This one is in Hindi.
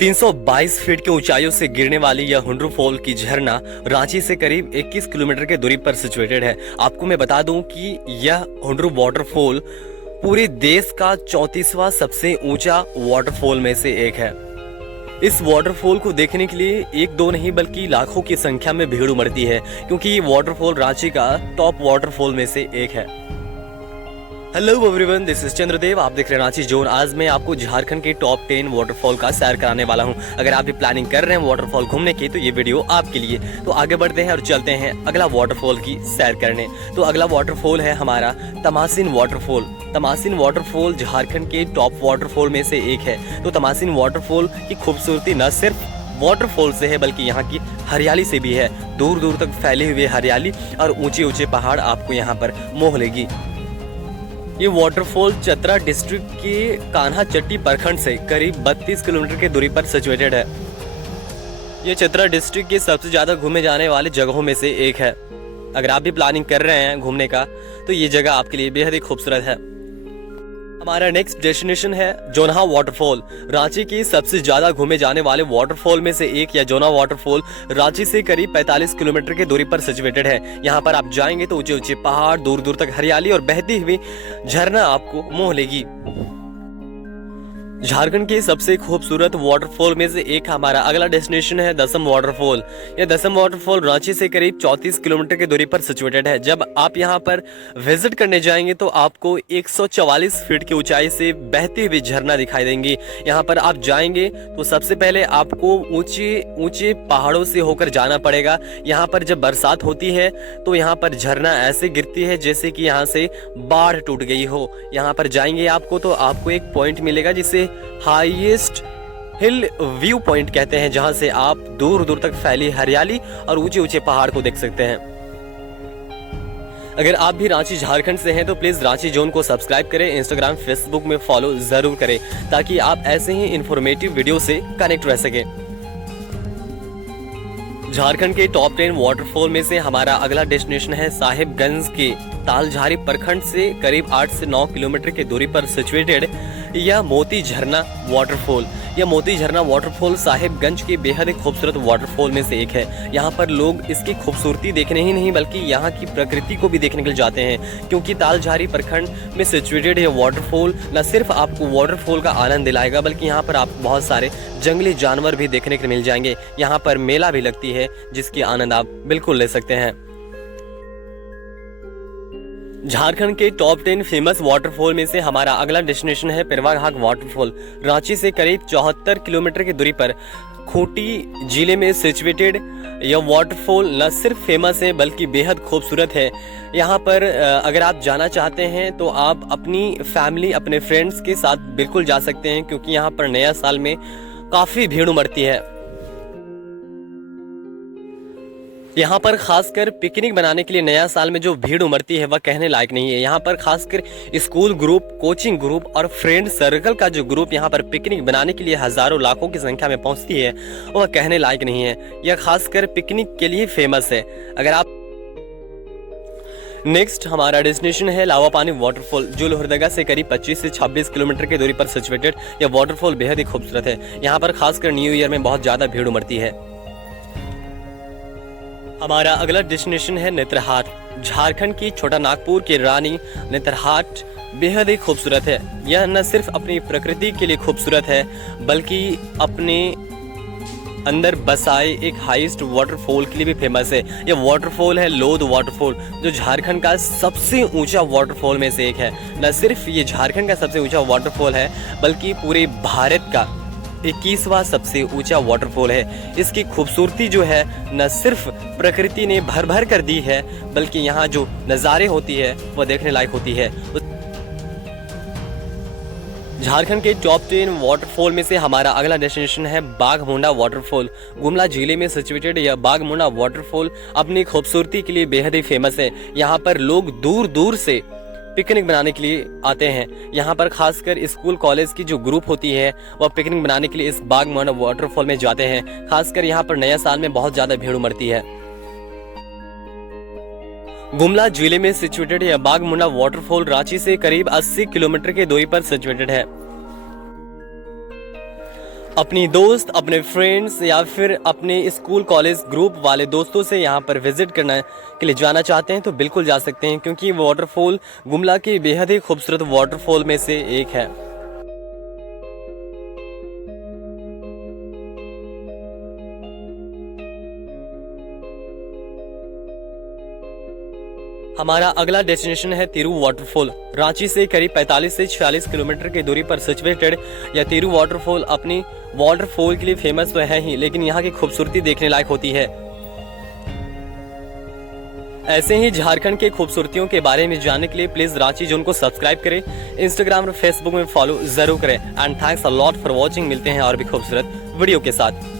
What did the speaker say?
322 फीट की ऊंचाइयों से गिरने वाली यह हुंड्रू फॉल की झरना रांची से करीब 21 किलोमीटर की दूरी पर सिचुएटेड है। आपको मैं बता दूं कि यह हुंड्रू वाटरफॉल पूरे देश का 34वां सबसे ऊंचा वाटरफॉल में से एक है। इस वाटरफॉल को देखने के लिए एक दो नहीं बल्कि लाखों की संख्या में भीड़ उमड़ती है, क्योंकि ये वाटरफॉल रांची का टॉप वाटरफॉल में से एक है। Hello everyone, this is Chandradev. आप देख रहे हैं रांची जोन। आज मैं आपको झारखंड के टॉप 10 वाटरफॉल का सैर कराने वाला हूं। अगर आप भी प्लानिंग कर रहे हैं वाटरफॉल घूमने की तो ये वीडियो आपके लिए। तो आगे बढ़ते हैं और चलते हैं अगला वाटरफॉल की सैर करने। तो अगला वाटरफॉल है हमारा तमासिन वाटरफॉल। तमासिन वाटरफॉल झारखंड के टॉप वाटरफॉल में से एक है। तो तमासिन वाटरफॉल की खूबसूरती न सिर्फ वाटरफॉल से है बल्कि यहाँ की हरियाली से भी है। दूर दूर तक फैले हुए हरियाली और ऊंचे ऊंचे पहाड़ आपको यहाँ पर मोह लेगी। ये वाटरफॉल चतरा डिस्ट्रिक्ट के कान्हा चट्टी प्रखंड से करीब 32 किलोमीटर की दूरी पर सिचुएटेड है। ये चतरा डिस्ट्रिक्ट के सबसे ज्यादा घूमे जाने वाली जगहों में से एक है। अगर आप भी प्लानिंग कर रहे हैं घूमने का तो ये जगह आपके लिए बेहद ही खूबसूरत है। हमारा नेक्स्ट डेस्टिनेशन है जोन्हा वाटरफॉल। रांची की सबसे ज्यादा घूमे जाने वाले वाटरफॉल में से एक यह जोन्हा वाटरफॉल रांची से करीब 45 किलोमीटर की दूरी पर सिचुएटेड है। यहाँ पर आप जाएंगे तो ऊंचे ऊंचे पहाड़, दूर दूर तक हरियाली और बहती हुई झरना आपको मोह लेगी। झारखंड के सबसे खूबसूरत वाटरफॉल में से एक हमारा अगला डेस्टिनेशन है दसम वाटरफॉल। यह दसम वाटरफॉल रांची से करीब 34 किलोमीटर की दूरी पर सिचुएटेड है। जब आप यहां पर विजिट करने जाएंगे तो आपको 144 फीट की ऊंचाई से बहती हुई झरना दिखाई देंगी। यहां पर आप जाएंगे तो सबसे पहले आपको ऊंचे ऊंचे पहाड़ों से होकर जाना पड़ेगा। यहाँ पर जब बरसात होती है तो यहाँ पर झरना ऐसे गिरती है जैसे कि यहाँ से बाढ़ टूट गई हो। यहाँ पर जाएंगे आपको तो आपको एक पॉइंट मिलेगा जिसे हाईएस्ट हिल व्यू पॉइंट कहते हैं, जहां से आप दूर दूर तक फैली हरियाली और ऊंचे ऊंचे पहाड़ को देख सकते हैं। अगर आप भी रांची झारखंड से हैं तो प्लीज रांची जोन को सब्सक्राइब करें, इंस्टाग्राम फेसबुक में फॉलो जरूर करें ताकि आप ऐसे ही इंफॉर्मेटिव वीडियो से कनेक्ट रह सके। झारखंड के टॉप 10 वाटरफॉल में से हमारा अगला डेस्टिनेशन है साहिबगंज के तालझारी प्रखंड से करीब 8 से 9 किलोमीटर की दूरी पर सिचुएटेड यह मोती झरना वाटरफॉल। यह मोती झरना वाटरफॉल साहिबगंज के बेहद खूबसूरत वाटरफॉल में से एक है। यहाँ पर लोग इसकी खूबसूरती देखने ही नहीं बल्कि यहाँ की प्रकृति को भी देखने के लिए जाते हैं, क्योंकि तालझारी प्रखंड में सिचुएटेड यह वाटरफॉल न सिर्फ आपको वाटरफॉल का आनंद दिलाएगा बल्कि यहाँ पर आपको बहुत सारे जंगली जानवर भी देखने को मिल जाएंगे। यहाँ पर मेला भी लगती है जिसकी आनंद आप बिल्कुल ले सकते हैं। झारखंड के टॉप 10 फेमस वाटरफॉल में से हमारा अगला डेस्टिनेशन है पिरवाघाट वाटरफॉल। रांची से करीब 74 किलोमीटर की दूरी पर खूंटी जिले में सिचुएटेड यह वाटरफॉल न सिर्फ फेमस है बल्कि बेहद खूबसूरत है। यहाँ पर अगर आप जाना चाहते हैं तो आप अपनी फैमिली, अपने फ्रेंड्स के साथ बिल्कुल जा सकते हैं, क्योंकि यहाँ पर नया साल में काफी भीड़ उमड़ती है। यहाँ पर खासकर पिकनिक बनाने के लिए नया साल में जो भीड़ उमड़ती है वह कहने लायक नहीं है। यहाँ पर खासकर स्कूल ग्रुप, कोचिंग ग्रुप और फ्रेंड सर्कल का जो ग्रुप यहाँ पर पिकनिक बनाने के लिए हजारों लाखों की संख्या में पहुंचती है वह कहने लायक नहीं है। यह खासकर पिकनिक के लिए फेमस है। अगर आप नेक्स्ट हमारा डेस्टिनेशन है लावा पानी वाटरफॉल, जो लोहरदगा से करीब 25 से 26 किलोमीटर की दूरी पर सिचुएटेड यह वाटरफॉल बेहद ही खूबसूरत है। यहाँ पर खासकर न्यू ईयर में बहुत ज्यादा भीड़ उमड़ती है। हमारा अगला डेस्टिनेशन है नेत्रहाट। झारखंड की छोटा नागपुर की रानी नेत्रहाट बेहद ही खूबसूरत है। यह न सिर्फ अपनी प्रकृति के लिए खूबसूरत है बल्कि अपने अंदर बसाए एक हाईएस्ट वाटरफॉल के लिए भी फेमस है। यह वाटरफॉल है लोध वाटरफॉल, जो झारखंड का सबसे ऊंचा वाटरफॉल में से एक है। न सिर्फ ये झारखंड का सबसे ऊंचा वाटरफॉल है बल्कि पूरे भारत का 21वां सबसे ऊंचा वाटरफॉल है। इसकी खूबसूरती जो है न सिर्फ प्रकृति ने भर भर कर दी है बल्कि यहाँ जो नज़ारे होती है वह देखने लायक होती है। झारखंड के टॉप 10 वाटरफॉल में से हमारा अगला डेस्टिनेशन है बाघमुंडा वाटरफॉल। गुमला जिले में सिचुएटेड यह बाघमुंडा वाटरफॉल अपनी खूबसूरती के लिए बेहद ही फेमस है। यहाँ पर लोग दूर दूर से पिकनिक बनाने के लिए आते हैं। यहाँ पर खासकर स्कूल कॉलेज की जो ग्रुप होती है वह पिकनिक बनाने के लिए इस बाघमुंडा वाटरफॉल में जाते हैं। खासकर यहाँ पर नया साल में बहुत ज्यादा भीड़ उमड़ती है। गुमला जिले में सिचुएटेड यह बाघमुंडा वाटरफॉल रांची से करीब 80 किलोमीटर की दूरी पर सिचुएटेड है। अपनी दोस्त, अपने फ्रेंड्स या फिर अपने स्कूल कॉलेज ग्रुप वाले दोस्तों से यहाँ पर विजिट करने के लिए जाना चाहते हैं तो बिल्कुल जा सकते हैं, क्योंकि वाटरफॉल गुमला के बेहद ही खूबसूरत वाटरफॉल में से एक है। हमारा अगला डेस्टिनेशन है तिरू वाटरफॉल। रांची से करीब 45 से 46 किलोमीटर की दूरी पर सिचुएटेड यह तिरू वाटरफॉल अपनी वाटरफॉल के लिए फेमस तो है ही, लेकिन यहाँ की खूबसूरती देखने लायक होती है। ऐसे ही झारखंड के खूबसूरतियों के बारे में जानने के लिए प्लीज रांची जोन को सब्सक्राइब करें, इंस्टाग्राम और फेसबुक में फॉलो जरूर करें। And thanks a lot for watching. मिलते हैं और भी खूबसूरत वीडियो के साथ।